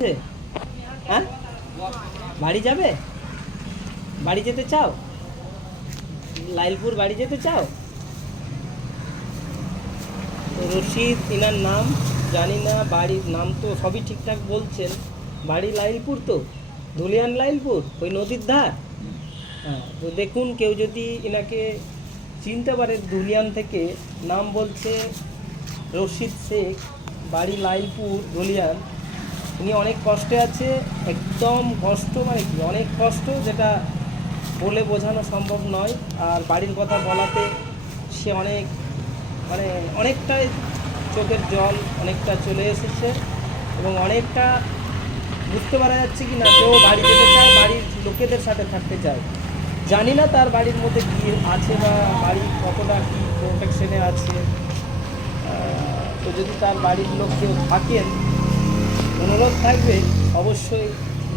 হ্যাঁ, বাড়ি যাবে? বাড়ি যেতে চাও? লাইলপুর বাড়ি যেতে চাও? রশিদ ইনার নাম জানি না, বাড়ির নাম তো সবই ঠিকঠাক বলছেন। বাড়ি লাইলপুর, তো ধুলিয়ান লাইলপুর, ওই নদীর ধার। হ্যাঁ, তো দেখুন কেউ যদি এনাকে চিনতে পারে, ধুলিয়ান থেকে নাম বলছে রশিদ শেখ, বাড়ি লাইলপুর ধুলিয়ান। উনি অনেক কষ্টে আছে, একদম কষ্ট মানে কি অনেক কষ্ট, যেটা বলে বোঝানো সম্ভব নয়। আর বাড়ির কথা বলাতে সে অনেক মানে অনেকটাই চোখের জল অনেকটা চলে এসেছে, এবং অনেকটা বুঝতে পারা যাচ্ছে কি না কেউ বাড়ি যেতে চায়, বাড়ির লোকেদের সাথে থাকতে চায়। জানি না তার বাড়ির মধ্যে কী আছে বা বাড়ি কতটা কী প্রোটেকশনে আছে। তো যদি তার বাড়ির লোক কেউ থাকেন, অনুরোধ থাকবে অবশ্যই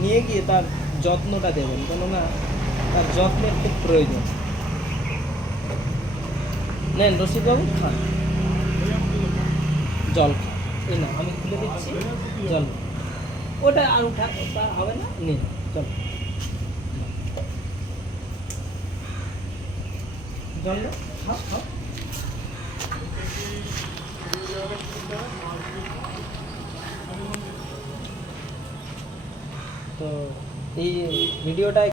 নিয়ে গিয়ে তার যত্নটা দেবেন, কেননা তার যত্নের খুব প্রয়োজন। নেন রশিদবাবু, খান জল, এই না আমি খুলে দিচ্ছি জল। ওটা আর ওটা হবে না, নিন জল, জল খাও খাও। তো এই ভিডিওটায়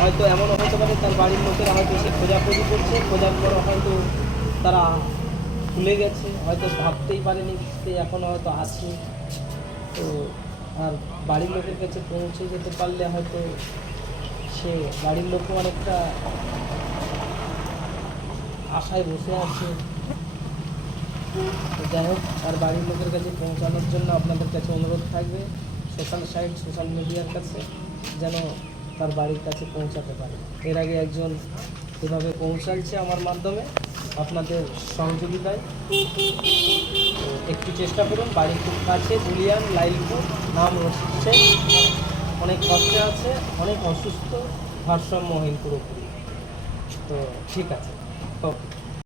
হয়তো এমনও হতে পারে তার বাড়ির লোকেরা হয়তো সে খোঁজাখুঁজি করছে, খোঁজার পর হয়তো তারা ভুলে গেছে, হয়তো ভাবতেই পারেনি সে এখনও হয়তো আছে। তো আর বাড়ির লোকের কাছে পৌঁছে যেতে পারলে হয়তো সে বাড়ির লোকও অনেকটা আশায় বসে আছে। তো যাই হোক, আর বাড়ির লোকের কাছে পৌঁছানোর জন্য আপনাদের কাছে অনুরোধ থাকবে সোশ্যাল মিডিয়ার কাছে, যেন তার বাড়ির কাছে পৌঁছাতে পারে। এর আগে একজন এভাবে পৌঁছাচ্ছে আমার মাধ্যমে, আপনাদের সহযোগিতায়। একটু চেষ্টা করুন, বাড়ির খুব কাছে, ধুলিয়ান লাইলপুর, নাম রশিদ শেখ। অনেক কষ্টে আছে, অনেক অসুস্থ, ভারসাম্যহীন পুরোপুরি। তো ঠিক আছে, ওকে।